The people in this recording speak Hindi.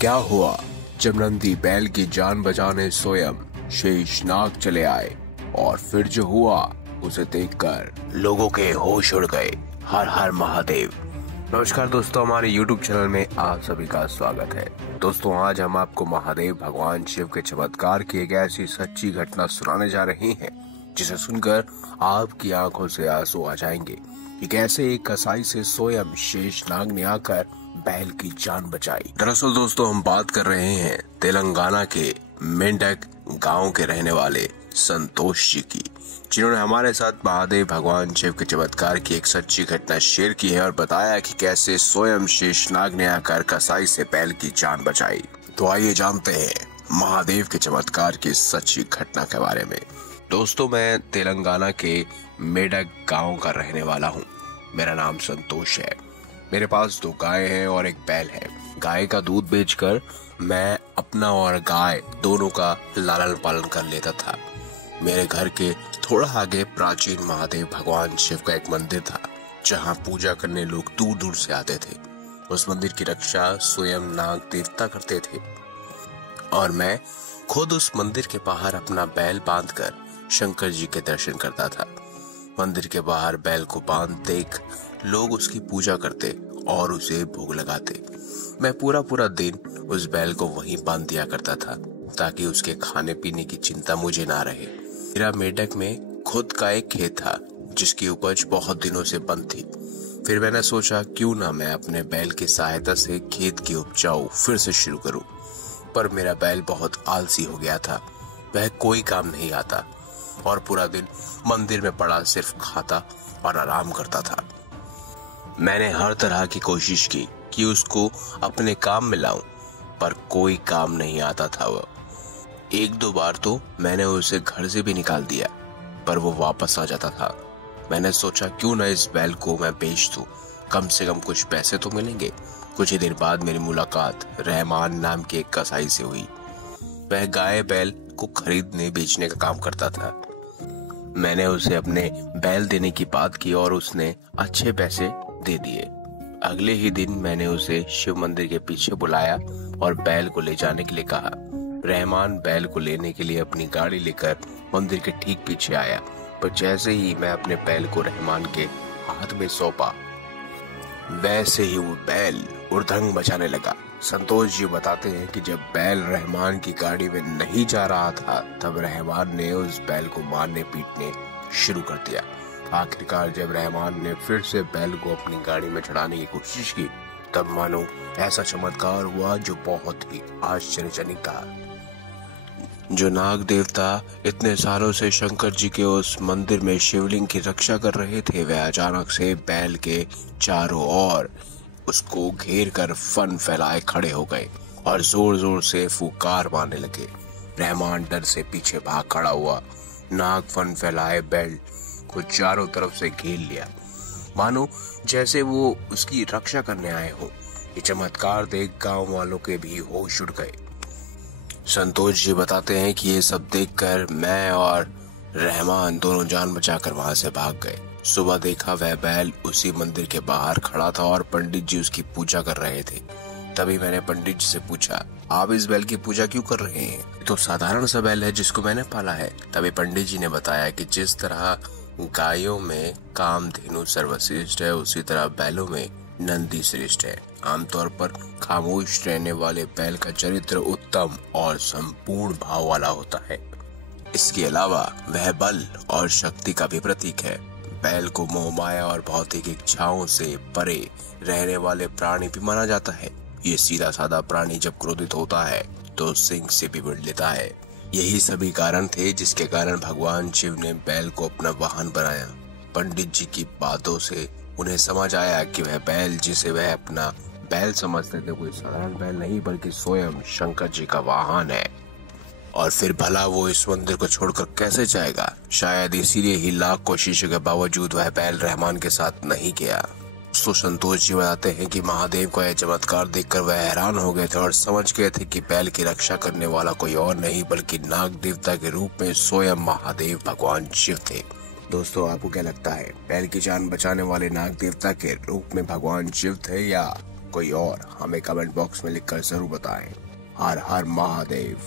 क्या हुआ जब नंदी बैल की जान बचाने स्वयं शेषनाग चले आए और फिर जो हुआ उसे देखकर लोगों के होश उड़ गए। हर हर महादेव। नमस्कार दोस्तों, हमारे YouTube चैनल में आप सभी का स्वागत है। दोस्तों, आज हम आपको महादेव भगवान शिव के चमत्कार की एक ऐसी सच्ची घटना सुनाने जा रहे हैं जिसे सुनकर आपकी आंखों से आंसू आ जाएंगे। एक ऐसे एक कसाई से स्वयं शेषनाग ने आकर बैल की जान बचाई। दरअसल दोस्तों, हम बात कर रहे हैं तेलंगाना के मेंढक गांव के रहने वाले संतोष जी की, जिन्होंने हमारे साथ महादेव भगवान शिव के चमत्कार की एक सच्ची घटना शेयर की है और बताया कि कैसे स्वयं शेषनाग ने आकर कसाई से बैल की जान बचाई। तो आइए जानते हैं महादेव के चमत्कार की सच्ची घटना के बारे में। दोस्तों, मैं तेलंगाना के मेंढक गांव का रहने वाला हूँ। मेरा नाम संतोष है। मेरे पास 2 गाय हैं और एक बैल है। गाय का दूध बेचकर मैं अपना और गाय दोनों का लालन पालन कर लेता था। मेरे घर के थोड़ा आगे प्राचीन महादेव भगवान शिव का एक मंदिर था, जहाँ पूजा करने लोग दूर दूर से आते थे। उस मंदिर की रक्षा स्वयं नाग देवता करते थे और मैं खुद उस मंदिर के बाहर अपना बैल बांधकर शंकर जी के दर्शन करता था। मंदिर के बाहर बैल को बांध देख लोग उसकी पूजा करते और उसे भोग लगाते। मैं पूरा दिन उस बैल को वहीं बांध दिया करता था ताकि उसके खाने पीने की चिंता मुझे ना रहे। मेरा मेंढक में खुद का एक खेत था जिसकी उपज बहुत दिनों से बंद थी। फिर मैंने सोचा क्यों ना मैं अपने बैल की सहायता से खेत की उपजाऊ फिर से शुरू करूं। पर मेरा बैल बहुत आलसी हो गया था। वह कोई काम नहीं आता और पूरा दिन मंदिर में पड़ा सिर्फ खाता और आराम करता था। मैंने हर तरह की कोशिश की कि उसको अपने काम में लाऊं, पर कोई काम नहीं आता था। वह 1-2 बार तो मैंने उसे घर से भी निकाल दिया, पर वो वापस आ जाता था। मैंने सोचा क्यों ना इस बैल को मैं बेच दूं, कम से कम कुछ पैसे तो मिलेंगे। कुछ ही देर बाद मेरी मुलाकात रहमान नाम के एक कसाई से हुई। वह गाय बैल को खरीदने बेचने का काम करता था। मैंने उसे अपने बैल देने की बात की और उसने अच्छे पैसे दे दिए। अगले ही दिन मैंने उसे शिव मंदिर के पीछे बुलाया और बैल को ले जाने के लिए कहा। रहमान बैल को लेने के लिए अपनी गाड़ी लेकर मंदिर के ठीक पीछे आया, पर जैसे ही मैं अपने बैल को रहमान के हाथ में सौंपा, वैसे ही वो बैल उड़धंग मचाने लगा। संतोष जी बताते हैं कि जब बैल रहमान की गाड़ी में नहीं जा रहा था, तब रहमान ने उस बैल को मारने पीटने शुरू कर दिया। आखिरकार जब रहमान ने फिर से बैल को अपनी गाड़ी में चढ़ाने की कोशिश की, तब मानो ऐसा चमत्कार हुआ जो बहुत ही आश्चर्यजनक था। जो नाग देवता इतने सालों से शंकर जी के उस मंदिर में शिवलिंग की रक्षा कर रहे थे, वे अचानक से बैल के चारों ओर उसको घेर कर फन फैलाए खड़े हो गए और जोर जोर से फुकार मारने लगे। रहमान डर से पीछे भाग खड़ा हुआ। नाग फन फैलाए बैल को चारों तरफ से घेर लिया, मानो जैसे वो उसकी रक्षा करने आए हो। ये चमत्कार देख गांव वालों के भी होश उड़ गए। संतोष जी बताते हैं कि ये सब देखकर मैं और रहमान दोनों जान बचाकर वहां से भाग गए। सुबह देखा वह बैल उसी मंदिर के बाहर खड़ा था और पंडित जी उसकी पूजा कर रहे थे। तभी मैंने पंडित जी से पूछा, आप इस बैल की पूजा क्यों कर रहे हैं? तो साधारण सा बैल है जिसको मैंने पाला है। तभी पंडित जी ने बताया कि जिस तरह गायों में कामधेनु सर्वश्रेष्ठ है, उसी तरह बैलों में नंदी श्रेष्ठ है। आमतौर पर खामोश रहने वाले बैल का चरित्र उत्तम और संपूर्ण भाव वाला होता है। इसके अलावा वह बल और शक्ति का भी प्रतीक है। बैल को मोह माया और भौतिक इच्छाओं से परे रहने वाले प्राणी भी माना जाता है। ये सीधा साधा प्राणी जब क्रोधित होता है तो सिंह से भी भिड़ लेता है। यही सभी कारण थे जिसके कारण भगवान शिव ने बैल को अपना वाहन बनाया। पंडित जी की बातों से उन्हें समझ आया कि वह बैल जिसे वह अपना बैल समझते थे, कोई साधारण बैल नहीं बल्कि स्वयं शंकर जी का वाहन है। और फिर भला वो इस मंदिर को छोड़कर कैसे जाएगा? शायद इसीलिए ही लाख कोशिशों के बावजूद वह बैल रहमान के साथ नहीं गया। तो संतोष जी बताते हैं कि महादेव का यह चमत्कार देखकर वह हैरान हो गए थे और समझ गए थे कि बैल की रक्षा करने वाला कोई और नहीं बल्कि नाग देवता के रूप में स्वयं महादेव भगवान शिव थे। दोस्तों, आपको क्या लगता है, बैल की जान बचाने वाले नाग देवता के रूप में भगवान शिव थे या कोई और हमें कमेंट बॉक्स में लिखकर जरूर बताएं। हर हर महादेव।